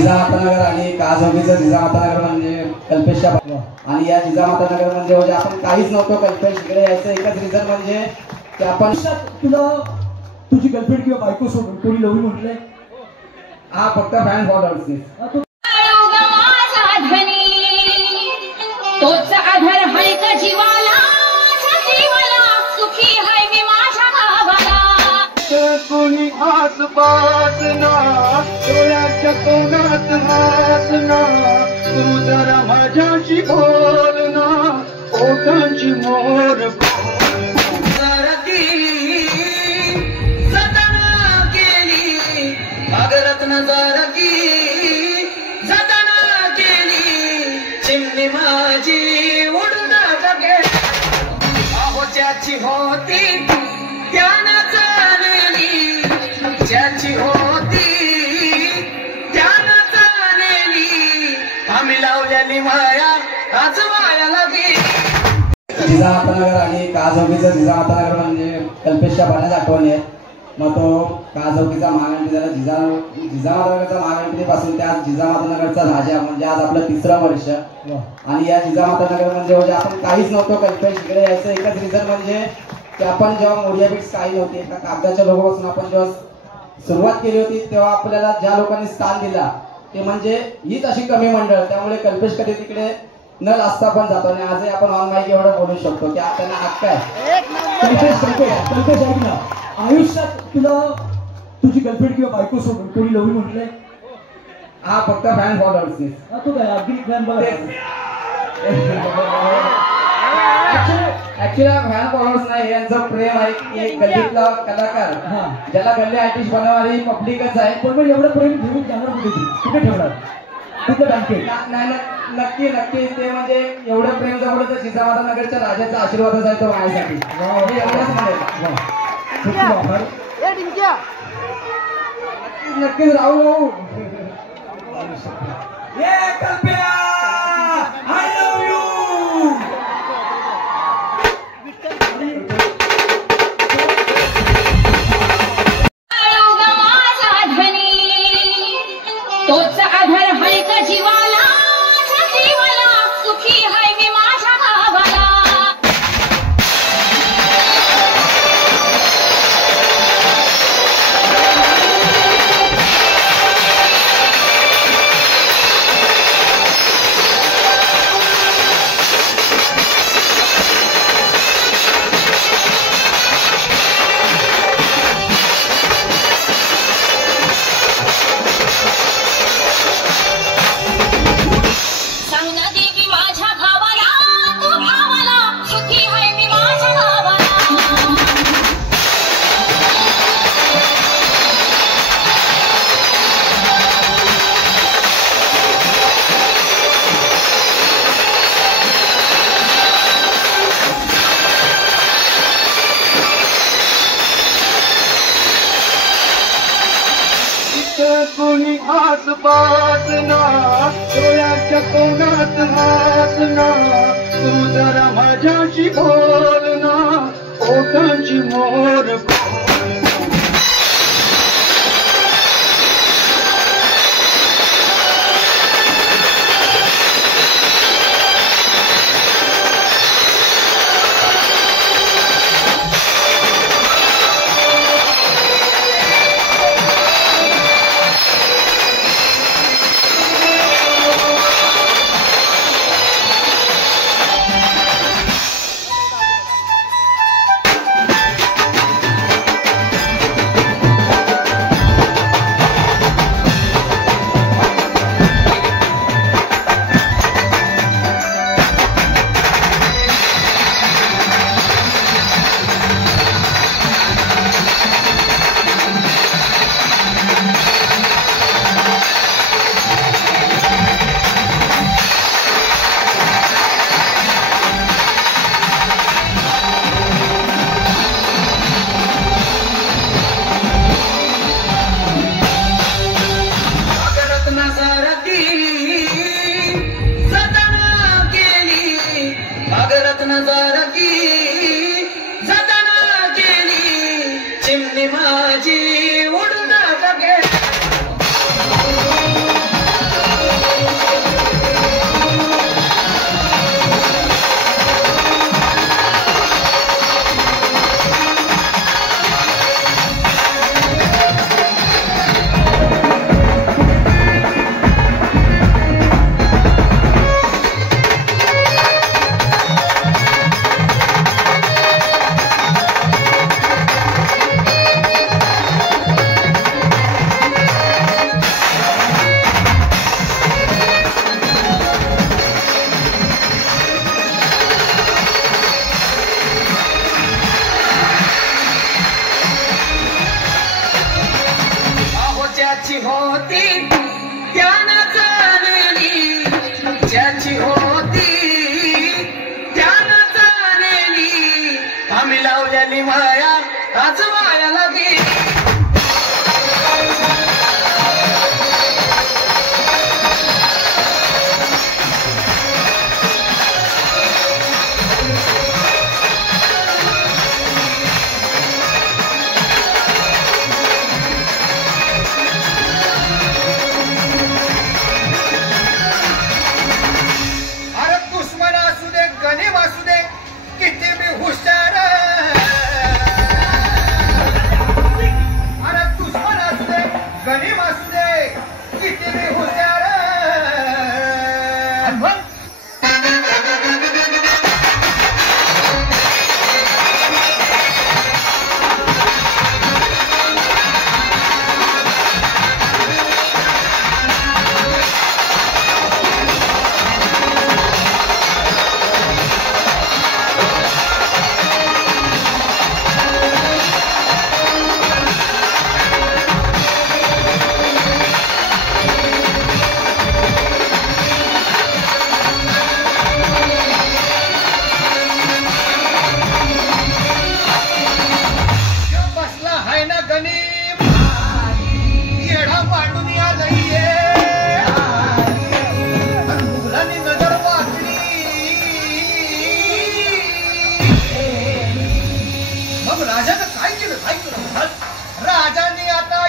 जिजामातानगर आणि काजोगीचं जिजामातानगर म्हणजे कल्पेशच्या आणि या जिजामातानगर म्हणजे आपण काहीच नव्हतो. कल्पेश इकडे यायचं एकच रिझन म्हणजे की आपण तुला तुझी गर्लफ्रेंड किंवा बायको सोडून कोणी लवली म्हटलंय? हा फक्त फॅन फॉलोअर्सनी. तोच आधार हाय का जीवाला, जीवाला सुखी हाय मी माझ्या गावाला. कोणी आसपास ना डोळ्याच्या कोणात हात ना, तू जरा माझ्याशी बोल ना, ओठांची मोर सतना केली भागरत्न जारकी सतना केली चिमणी माझी उडून जगे. अहो ज्याची होती त्यानं चालली, ज्याची होती त्यानं चालली, आम्ही लावलेली माया आज मायाला गेली. जिजामातानगर आणि काजोगीचं जिजामातानगर म्हणजे कल्पेशच्या पाण्यात आठवणी आहेत. मग तो काजोगीचा महागणपती झाला. जिजामातानगरचा महागणपतीपासून त्या जिजामातानगरचा राजा म्हणजे आज आपलं 3रं वर्ष. आणि या जिजामातानगर म्हणजे आपण काहीच नव्हतो. कल्पेश इकडे यायचं एकच रिझन म्हणजे की आपण जेव्हा मोरिया बीट्स काही नव्हते, एका कागदाच्या लोगोपासून आपण जेव्हा सुरुवात केली होती तेव्हा आपल्याला ज्या लोकांनी स्थान दिला ते म्हणजे हीच अशी कमी मंडळ. त्यामुळे कल्पेश कधी तिकडे न लाजता पण जातो आणि आजही आपण ऑन माईक एवढं बोलू शकतो की त्यांना हक्क आहे. कल्पेश ऐक ना, आयुष्यात तुला तुझी गर्लफ्रेंड किंवा बायको सोडून कोणी लवली म्हटलंय? हा फक्त फॅन फॉलोअर्सनी. तू काय अगदी फॅन बोला. ऍक्च्युली फॅन फॉलोअर्स नाही, यांचं प्रेम आहे की गल्लीतला कलाकार ज्याला गल्ली आर्टिस्ट बनवणारी पब्लिकच आहे. पण एवढं प्रेम घेऊन जाणार कुठे ठेवणार? कुठे बँकेत? नाही नक्की नक्की ते म्हणजे एवढं प्रेम जमलं तर जिजामातानगरच्या राजाचा आशीर्वादच आहे तो माझ्यासाठी. एवढंच म्हणेल. नक्कीच राहू भाऊ. तोच आधार हाय का जीवाला, जीवाला सुखी हाय मी माझ्या गावाला. कोणी आसपास ना डोळ्याच्या कोणात हात ना, तू जरा माझ्याशी बोल ना, ओठांची मोर दिली हुशार राजाने आता